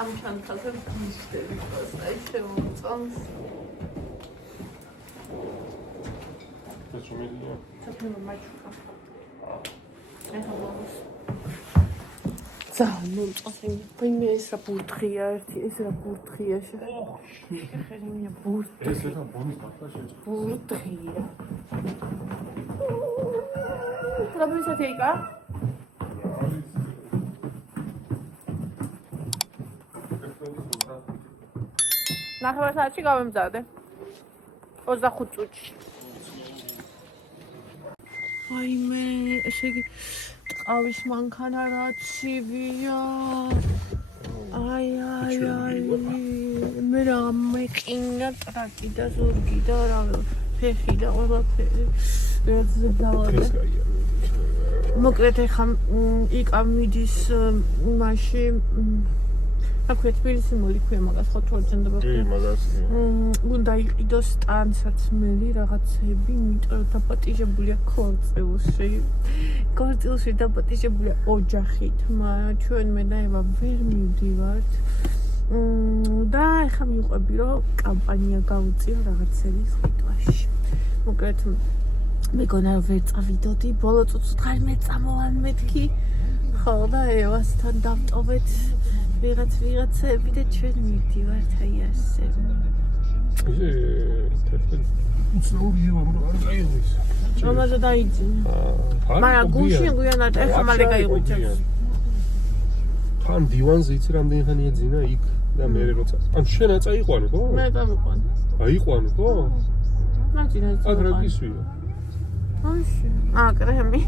ამ ჩანთაზე მისდევი ყავს, აი შემოწონს. Почему? საქმე მაჩუკა. ეხაბოს. ძალიან მომწონს. ვინმე ეს რა ბურთღია ერთი, ეს რა ბურთღია შეხე. ხერი მინე ბურთი. ეს რა ბონის გახდა შეიძლება. ბურთღია. რაბისათი იკა? ნახევარსაათში გავემზადე. 25 წუთში. ვაიმე, ესე იგი ტყავის მანქანა რა ცივია. აი, მე რა მეყინა ტრაკი და ზურგი და რა ფეხი და ყველაფერი. ერთზე დავადე. მოკლედ ეხა იკა მიდის მაშინ აქვე თბილისი მოიქვია მაგას ხო თუ ორჯენდება. მაგას. უნდა იყიდოს სტანსაცმელი რაღაცები, იმიტომ რომ დაპატიჟებულია ქორწილში. ქორწილში დაპატიჟებულია ოჯახით, ჩვენ მე და ევა ვერ მივდივართ. და ეხა მივყვები რომ კამპანია გავუწიო რაღაცები ხიტვაში. მოკლედ მეგონა რომ ვერ წავიდოდი, ბოლო წუთს ვთქარი მე წამოვან მეთქი. ხო და ევასთან დავტოვეთ ვიღაცები და ჩვენ მივდივართ აი ასე. უცნაურია მაგრამ არ გაიღვიძ. რომელზე დაიძინა. მაგრამ გულში გვიანად ეხა მალე გაიღვიძებს. ხან დივანზე იცი რამდენი ხანია ძინა იქ და მე როცა. ან შენ აწაიყვანი ხო? მე წამოყვანი. აიყვანი ხო? მაგინა აქ რა გისვია? ოშე. კრემი.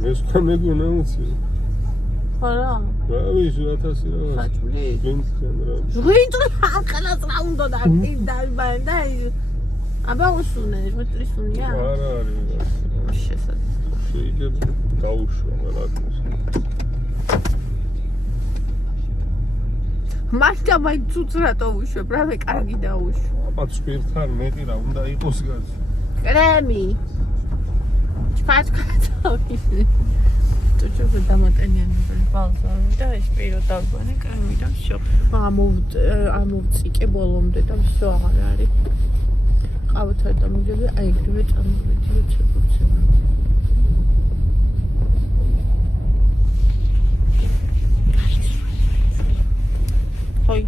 მე სხვა მეგონა უცი. ხარა? რა ვიცი 1000 რა. საჭმელი. გინცენ რა. ჟღინტრი ახალას რა უნდა და და აბა უსუნე, მეტრისუნია. არა არის. შესაძლოა. შეიძლება გაუშვა მაგას. მაშკა მაინც ცუც რატო უშვებ, რა მე კარგი დაუშვა. აბა ცხვირთან მეტი რა უნდა იყოს გაც. კრემი. ჩქაჩქაცავი. თუჩო დამატენიანებული ბალზამი და ეს პირო დავგვანე კრემი და всё. ამოვწიკე ბოლომდე და всё აღარ არის. ყავათა და მიგები აი ეგრევე წამოვედი ცეკვიცე. ჰოი.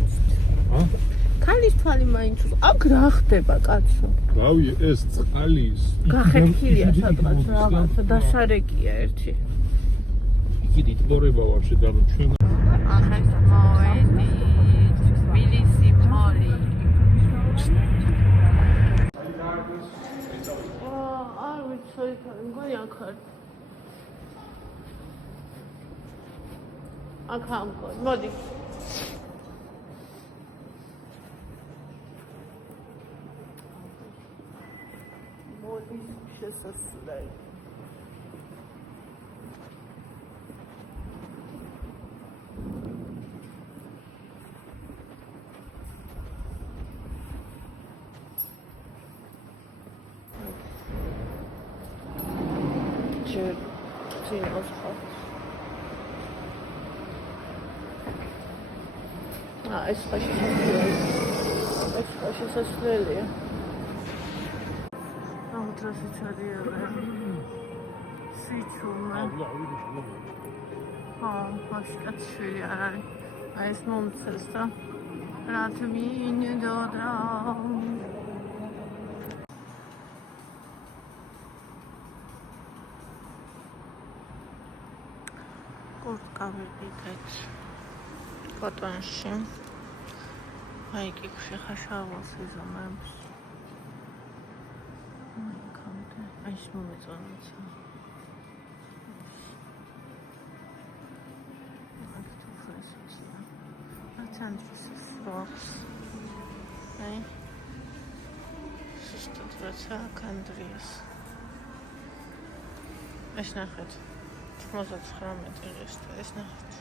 ქალის თვალი მაინც აქ რა ხდება კაცო? რავი ეს წყალის გახეთქილია სადღაც რაღაცა დასარეკია ერთი. იქით იტბორება ვაფშე და ჩვენ ახლა მოვედი თბილისი მოლი. არ ვიცი მგონი აქ არის. აქ ამკო მოდი. მოდი შესასვლელი. ეს შესასვლელია. აუტრასიც არის სიჩუმე. მაშკაც შვილი არ არის. აი ეს მომწეს და რა თმინდოდა. კურტკავერდიკეთ კოტონში. აი კი შეხაშავოს იზომებს. აი შემოწონს. Attention box. Hey. Sustatra Andreas. Es nachet. 99 ist es nachet.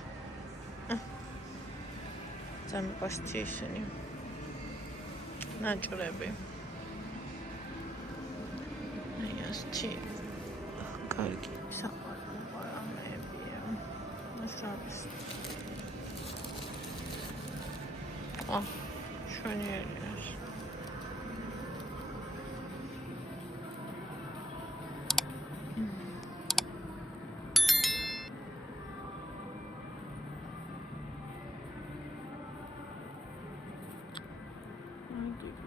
Dann pastiseni. Naჭრები. აი ასეთი კარგი საყვარელი პარამეებია. ეს არის იყო. შვენიერია.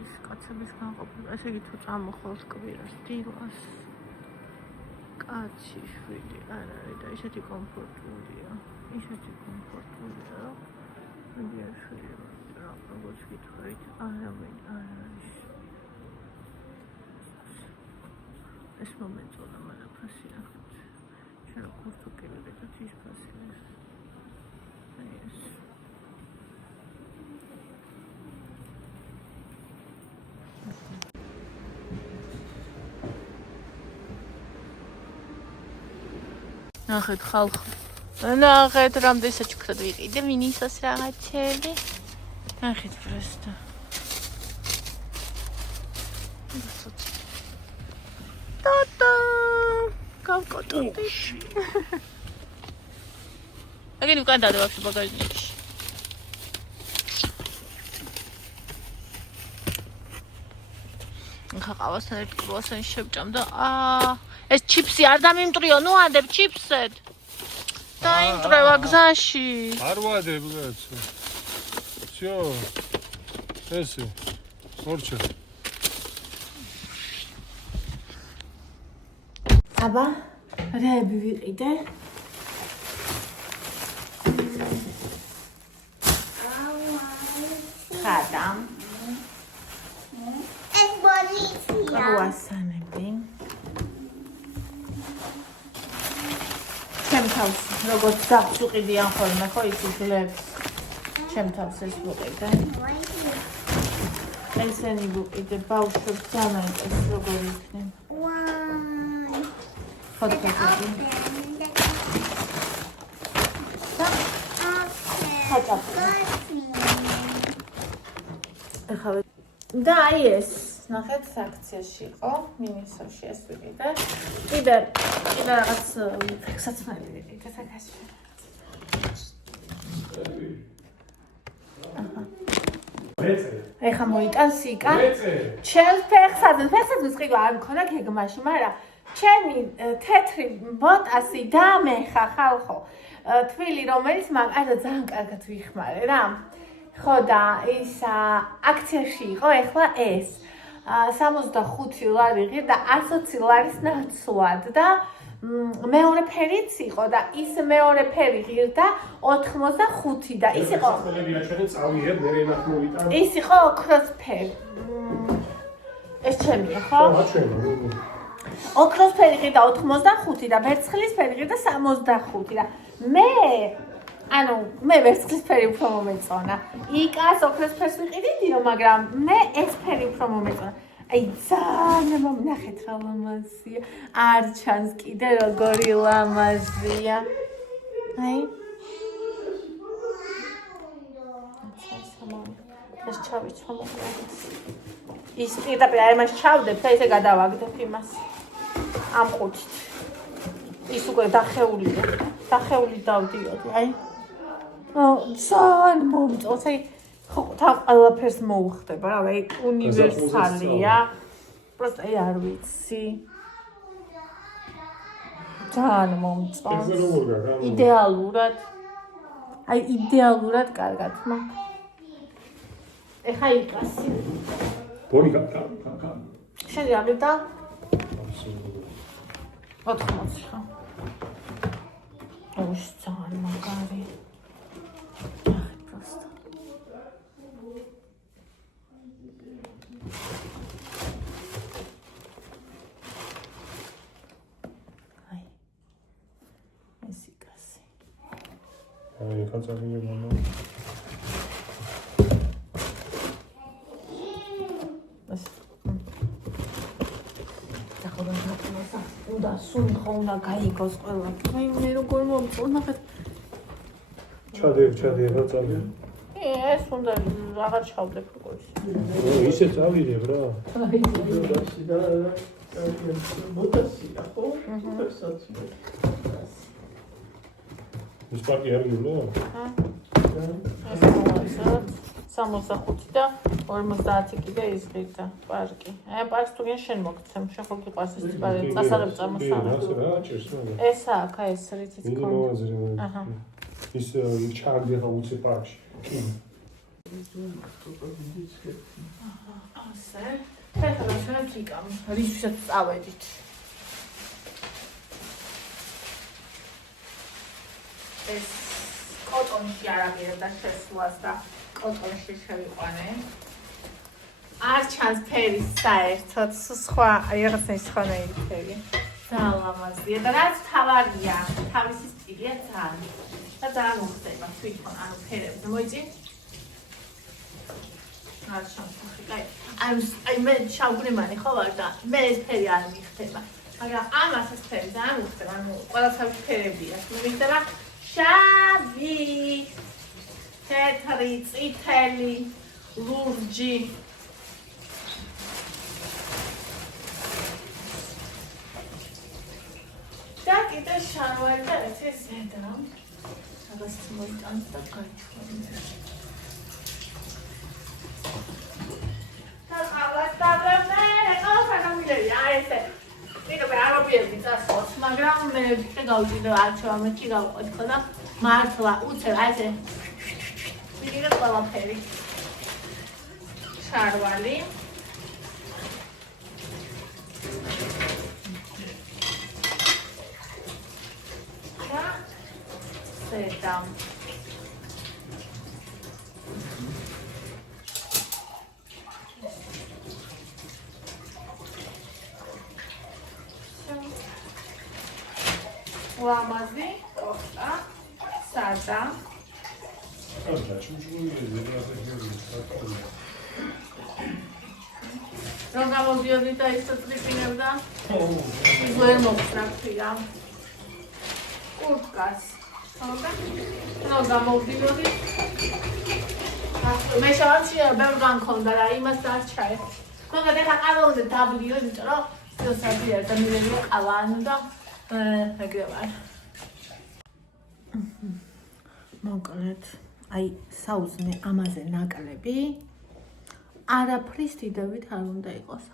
ის კაცების განყოფილება, ესე იგი თუ წამოხვალს კვირას დილას. კაცი შვილი არ არის და ისეთი კომფორტულია. მგერ შვილი რა როგორც გითხრით, არავინ არ არის. ეს მომეწონა მალაფასი ახლა. შენ პორტუგალიური და ის ფასია. აი ეს. ნახეთ ხალხო. ნახეთ რამდენი საჩუქრად ვიყიდე მინისოს რაღაცები. ნახეთ პროსტო. ტატა. გავკოტოდი. აგენი უკან დადე ვაფშე ბაგაჟნიკში. ხა ყავასთან ერთ კრუასანი შევჭამ და ეს ჩიფსი არ დამიმტრიო, ნუ ადებ ჩიფსად. დაიმტრევა გზაში. არ ვადებ კაცო. всё. ესე. ორჩა. აბა, რეები ვიყიდე. ხადამ. ეს პოლიცია. კრუასანები. ჩემ თავს როგორც დაგწუყიდიან ხოლმე ხო ის ძლებს. ჩემ თავს ეს ვიყიდე. ესენი ვიყიდე ბავშვებს დამაიტეს როგორ იქნება. One. ფოტოები. ახლა და აი ეს ნახეთ აქციაში იყო მინისოში ეს ვიყიდე. კიდე რაღაც საქმეები ვიყიდე საკაში. ეხა მოიტან სიკა. ჩემს ფეხსაც ყიდვა არ მქონა გეგმაში, მაგრამ ჩემი თეთრი ბოტასი დამეხა ხალხო. თვილი რომელიც მაგ ძალიან კარგად ვიხმარე რა. ხო და ის აქციაში იყო ეხლა ეს 65 ლარი ღირ და 120 ლარის ნაცვლად და მეორე ფერიც იყო და ის მეორე ფერი ღირდა 85 და ის იყო ხელებია ჩვენ წავიეთ მე ნახმოვიტან ის იყო ოქროს ფერი ეს ჩემია ხო? ოქროს ფერი ღირდა 85 და ვერცხლის ფერი ღირდა 65 და მე ვერცხლის ფერი უფრო მომეწონა. იკას ოქროს ფერს ვიყიდიდიო, მაგრამ მე ეს ფერი უფრო მომეწონა. აი ძალიან მომნახეთ რა ლამაზია. არ ჩანს კიდე როგორი ლამაზია. აი. ეს ჩავიცვა მომნახეთ. ის პირდაპირ არ მას ჩავდებ და ისე გადავაგდებ იმას. ამ ყუთით. ის უკვე დახეულია. დახეული დავდიოდი, აი. ძალიან მომწონს, აი თან ყველაფერს მოუხდება რა, აი უნივერსალია. просто აი არ ვიცი. ძალიან მომწონს. იდეალურად. აი იდეალურად კარგად მაქვს. ეხა იკასი. ბონი კა. შენ რა მივდა? 80 ხო? ოშ ძალიან მაგარი. просто. აი. ეს იკასი. აი, ხანწავია მონა. და სულ ხონდა გაიგოს ყველა. აი მე როგორ მომწონა ხეთ. ჩადე რა წავიდე. ეს უნდა რაღაც ჩავდებ უკვე. ისე წავიდე რა. აი დაში და ბოტასია ხო? ფერსაცი. ის პარკი არ გივლო? ეს 65 და 50 კიდე იზღიდა პარკი. აი პარკს თუ შენ მოგცემ, შენ ხო გიყვარს ეს წასაღებ წამოსაღებ. რა ჭირს მაგრამ. ესა აქ ეს რითიც კონდა. აჰა. ის ჩარდია უცე პარკში. კი. ასე. ფეხა შენ ფიკამ, რისთვისაც წავედით. ეს კოტონში არაგერდა შესვლას და კოტონში შევიყვანე. არ ჩანს ფერის საერთოდ, სხვა რაღაცნაირი სხვანაირი ფერი. ძალიან ლამაზია და რაც თავარია, თავისი სტილია ძალიან. და ძალიან უხდება თვითონ, ანუ ფერებზე მოიწინ. არ ჩანს ხი. აი მე შავგრემანი ხო ვარ და მე ეს ფერი არ მიხდება. მაგრამ ამას ეს ფერი ძალიან უხდება, ანუ ყველასავე ფერებია. მე მიხდება შავი, თეთრი, წითელი, ლურჯი. და კიდე შარვარი და ეს ზედა. რაღაც მოიტანს და გაიჩვენე. და ალბათ დაბრუნე, ყავ გამიდია ესე. ვიღებ არობიები წასვლა, მაგრამ მე შეგავჭიდო არჩევამეთში გავყვეთ ხო და მართლა უცებ ასე ვიღებ ყველაფერი შარვალი და ზედა ლამაზი, კოხტა, სადა. რომ გამოდიოდი და ის წლიწინებდა? ის ვერ მოგწრაფია. კურტკას. რომ გამოდიოდი. მე შავშია ბევრგან მქონდა რა, იმას დარჩაე. მაგრამ ეხლა ყავა უნდა დაბლიო, იმიტომ რომ სიოსადია და მივედია ყავა ანუ და ეგრევე. მოკლედ, აი საუზმე ამაზე ნაკლები არაფრის დიდებით არ უნდა იყოს.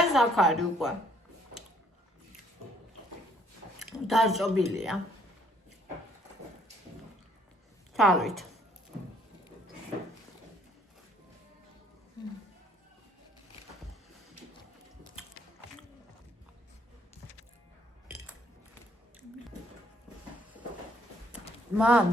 ეს აქ არის უკვე. დაჭობილია. თავით. მამ